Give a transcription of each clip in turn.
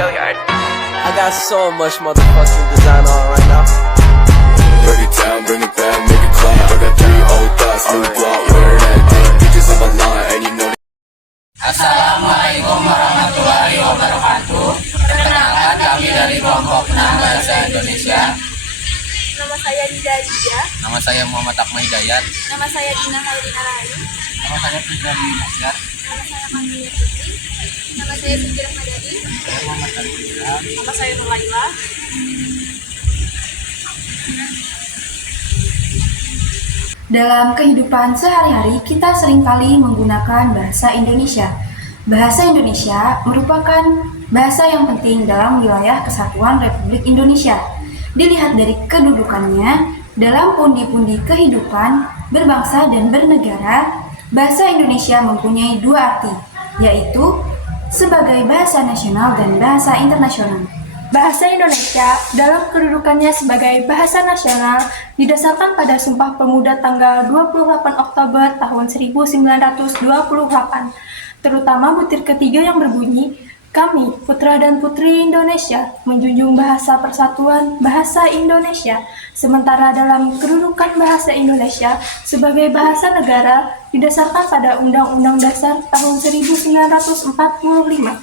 I got so much motherfucking design on right now. Break it down, bring it back, make it clap. I got 3 old thoughts, new block, where that thing. Bitches on my line, and you know. Assalamualaikum warahmatullahi wabarakatuh. Perkenalkan kami dari kelompok 6 Bahasa Indonesia. Nama saya Dida Aditya. Nama saya Muhammad Akmal Hidayat. Nama saya Dina Hairina Rahayu. Nama saya Fitri Nasyar. Nama saya Kamila Putri. Nama saya Siti Madani. Saya Muhammad Ali Ilham. Nama saya Nuraila. Dalam kehidupan sehari-hari, kita seringkali menggunakan bahasa Indonesia. Bahasa Indonesia merupakan bahasa yang penting dalam wilayah Kesatuan Republik Indonesia. Dilihat dari kedudukannya dalam pundi-pundi kehidupan berbangsa dan bernegara, bahasa Indonesia mempunyai 2 arti, yaitu sebagai bahasa nasional dan bahasa internasional. Bahasa Indonesia dalam kedudukannya sebagai bahasa nasional didasarkan pada Sumpah Pemuda tanggal 28 Oktober tahun 1928, terutama butir ketiga yang berbunyi, "Kami, putra dan putri Indonesia, menjunjung bahasa persatuan bahasa Indonesia." Sementara dalam kedudukan bahasa Indonesia sebagai bahasa negara didasarkan pada Undang-Undang Dasar tahun 1945.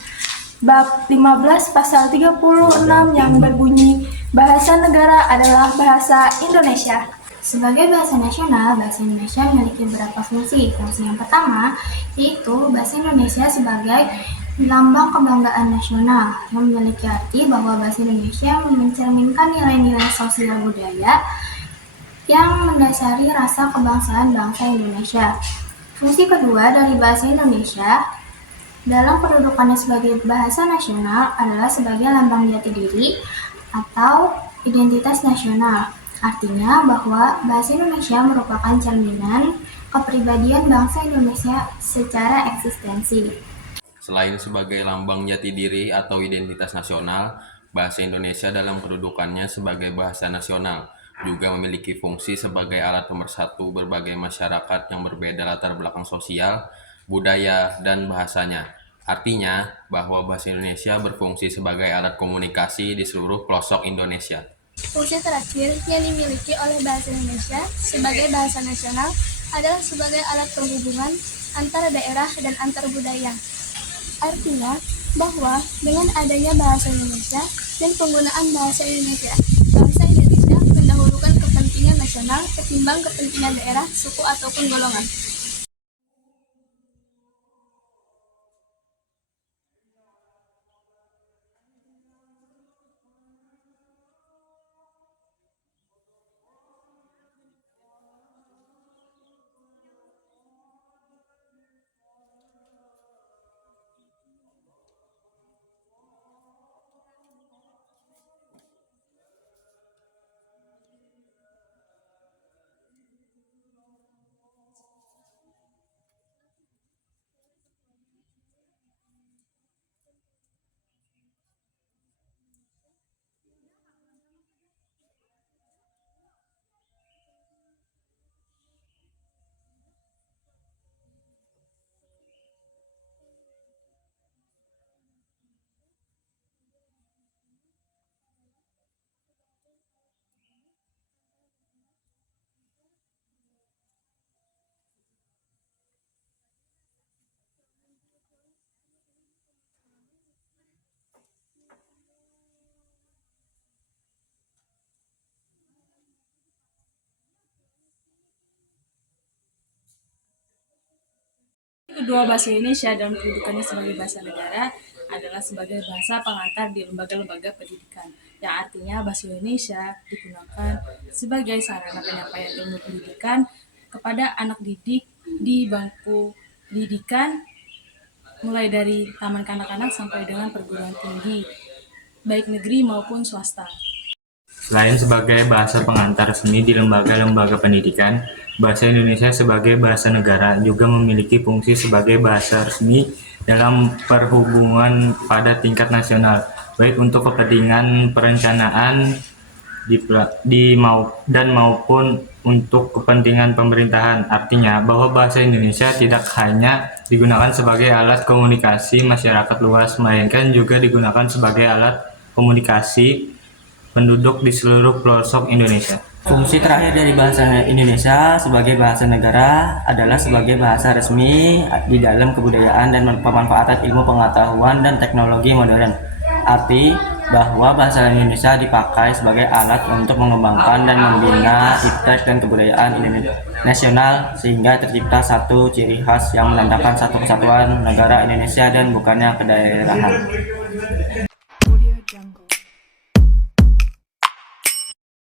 Bab 15 pasal 36 yang berbunyi, bahasa negara adalah bahasa Indonesia. Sebagai bahasa nasional, bahasa Indonesia memiliki beberapa fungsi. Fungsi yang pertama yaitu bahasa Indonesia sebagai lambang kebanggaan nasional, yang memiliki arti bahwa bahasa Indonesia mencerminkan nilai-nilai sosial budaya yang mendasari rasa kebangsaan bangsa Indonesia. Fungsi kedua dari bahasa Indonesia dalam kedudukannya sebagai bahasa nasional adalah sebagai lambang jati diri atau identitas nasional. Artinya bahwa bahasa Indonesia merupakan cerminan kepribadian bangsa Indonesia secara eksistensi. Selain sebagai lambang jati diri atau identitas nasional, bahasa Indonesia dalam kedudukannya sebagai bahasa nasional juga memiliki fungsi sebagai alat pemersatu berbagai masyarakat yang berbeda latar belakang sosial, budaya, dan bahasanya. Artinya bahwa bahasa Indonesia berfungsi sebagai alat komunikasi di seluruh pelosok Indonesia. Fungsi terakhir yang dimiliki oleh bahasa Indonesia sebagai bahasa nasional adalah sebagai alat penghubungan antara daerah dan antar budaya. Artinya bahwa dengan adanya bahasa Indonesia dan penggunaan bahasa Indonesia, bangsa Indonesia mendahulukan kepentingan nasional ketimbang kepentingan daerah, suku, ataupun golongan. Kedua bahasa Indonesia dalam kedudukannya sebagai bahasa negara adalah sebagai bahasa pengantar di lembaga-lembaga pendidikan, yang artinya bahasa Indonesia digunakan sebagai sarana penyampaian ilmu pendidikan kepada anak didik di bangku pendidikan mulai dari taman kanak-kanak sampai dengan perguruan tinggi, baik negeri maupun swasta. Selain sebagai bahasa pengantar resmi di lembaga-lembaga pendidikan, bahasa Indonesia sebagai bahasa negara juga memiliki fungsi sebagai bahasa resmi dalam perhubungan pada tingkat nasional, baik untuk kepentingan perencanaan dan maupun untuk kepentingan pemerintahan. Artinya bahwa bahasa Indonesia tidak hanya digunakan sebagai alat komunikasi masyarakat luas, melainkan juga digunakan sebagai alat komunikasi penduduk di seluruh pelosok Indonesia. Fungsi terakhir dari bahasa Indonesia sebagai bahasa negara adalah sebagai bahasa resmi di dalam kebudayaan dan pemanfaatan ilmu pengetahuan dan teknologi modern. Arti bahwa bahasa Indonesia dipakai sebagai alat untuk mengembangkan dan membina iptek dan kebudayaan nasional sehingga tercipta satu ciri khas yang menandakan satu kesatuan negara Indonesia dan bukannya kedaerahan.